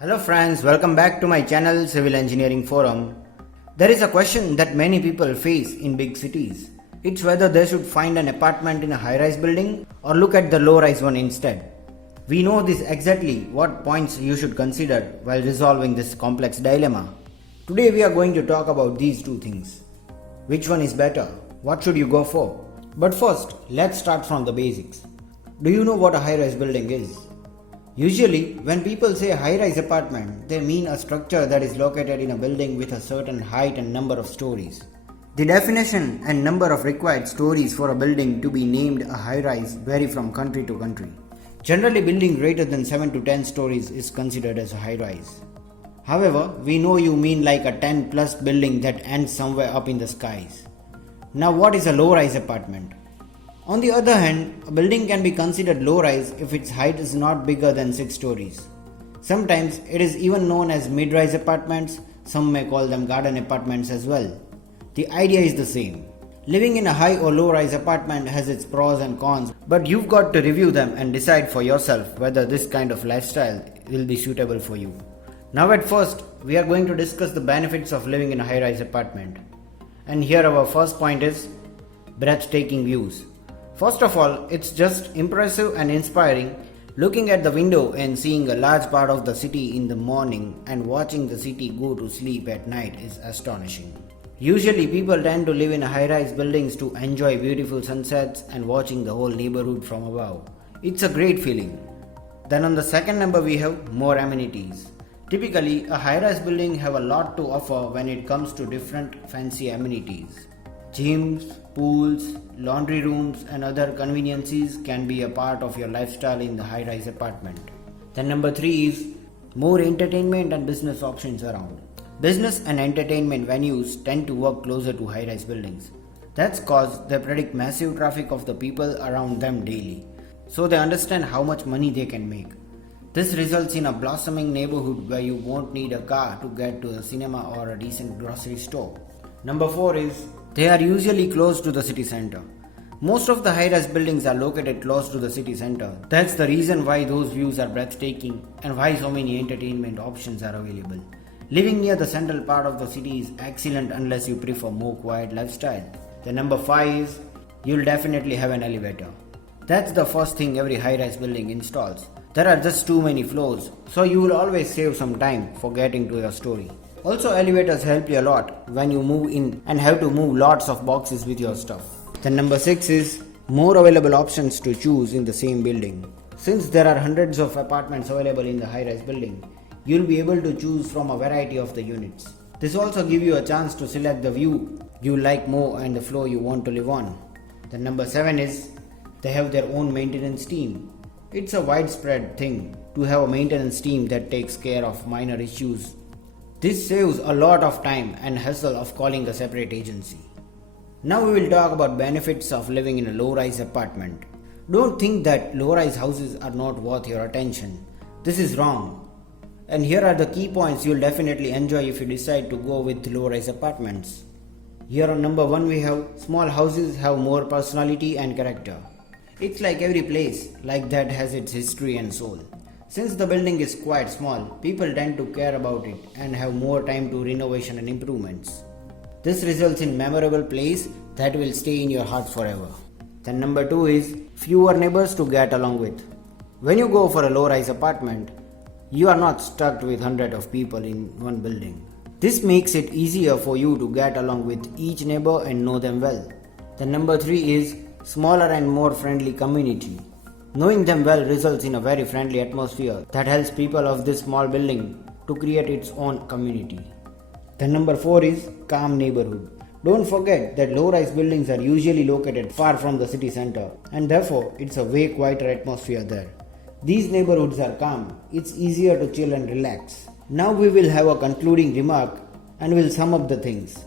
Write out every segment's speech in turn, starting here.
Hello friends, welcome back to my channel Civil Engineering Forum. There is a question that many people face in big cities. It's whether they should find an apartment in a high-rise building or look at the low-rise one instead. We know this exactly what points you should consider while resolving this complex dilemma. Today we are going to talk about these two things. Which one is better? What should you go for? But first, let's start from the basics. Do you know what a high-rise building is? Usually, when people say high-rise apartment, they mean a structure that is located in a building with a certain height and number of stories. The definition and number of required stories for a building to be named a high-rise vary from country to country. Generally, building greater than 7 to 10 stories is considered as a high-rise. However, we know you mean like a 10 plus building that ends somewhere up in the skies. Now, what is a low-rise apartment? On the other hand, a building can be considered low-rise if its height is not bigger than 6 stories. Sometimes it is even known as mid-rise apartments, some may call them garden apartments as well. The idea is the same. Living in a high or low-rise apartment has its pros and cons, but you've got to review them and decide for yourself whether this kind of lifestyle will be suitable for you. Now at first, we are going to discuss the benefits of living in a high-rise apartment. And here our first point is breathtaking views. First of all, it's just impressive and inspiring. Looking at the window and seeing a large part of the city in the morning and watching the city go to sleep at night is astonishing. Usually people tend to live in high-rise buildings to enjoy beautiful sunsets and watching the whole neighborhood from above. It's a great feeling. Then on the second number we have more amenities. Typically, a high-rise building have a lot to offer when it comes to different fancy amenities. Gyms, pools, laundry rooms and other conveniences can be a part of your lifestyle in the high-rise apartment. Then number 3 is more entertainment and business options around. Business and entertainment venues tend to work closer to high-rise buildings. That's cause they predict massive traffic of the people around them daily, so they understand how much money they can make. This results in a blossoming neighborhood where you won't need a car to get to the cinema or a decent grocery store. Number 4 is they are usually close to the city center. Most of the high-rise buildings are located close to the city center. That's the reason why those views are breathtaking and why so many entertainment options are available. Living near the central part of the city is excellent unless you prefer more quiet lifestyle. The number 5 is you'll definitely have an elevator. That's the first thing every high-rise building installs. There are just too many floors, so you will always save some time for getting to your story. Also, elevators help you a lot when you move in and have to move lots of boxes with your stuff. Then number 6 is more available options to choose in the same building. Since there are hundreds of apartments available in the high-rise building, you'll be able to choose from a variety of the units. This also gives you a chance to select the view you like more and the floor you want to live on. Then number 7 is they have their own maintenance team. It's a widespread thing to have a maintenance team that takes care of minor issues. This saves a lot of time and hassle of calling a separate agency. Now we will talk about benefits of living in a low-rise apartment. Don't think that low-rise houses are not worth your attention. This is wrong. And here are the key points you'll definitely enjoy if you decide to go with low-rise apartments. Here on number 1 we have small houses have more personality and character. It's like every place like that has its history and soul. Since the building is quite small, people tend to care about it and have more time to renovation and improvements. This results in memorable place that will stay in your heart forever. Then number 2 is fewer neighbors to get along with. When you go for a low-rise apartment, you are not stuck with hundreds of people in one building. This makes it easier for you to get along with each neighbor and know them well. Then number 3 is smaller and more friendly community. Knowing them well results in a very friendly atmosphere that helps people of this small building to create its own community. Then number 4 is calm neighborhood. Don't forget that low-rise buildings are usually located far from the city center and therefore it's a way quieter atmosphere there. These neighborhoods are calm. It's easier to chill and relax. Now we will have a concluding remark and will sum up the things.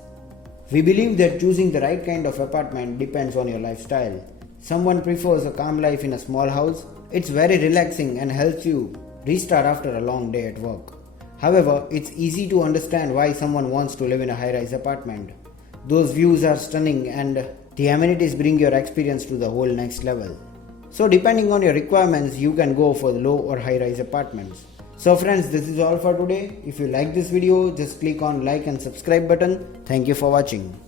We believe that choosing the right kind of apartment depends on your lifestyle. Someone prefers a calm life in a small house. It's very relaxing and helps you restart after a long day at work. However, it's easy to understand why someone wants to live in a high-rise apartment. Those views are stunning and the amenities bring your experience to the whole next level. So depending on your requirements, you can go for low or high-rise apartments. So friends, this is all for today. If you like this video, just click on like and subscribe button. Thank you for watching.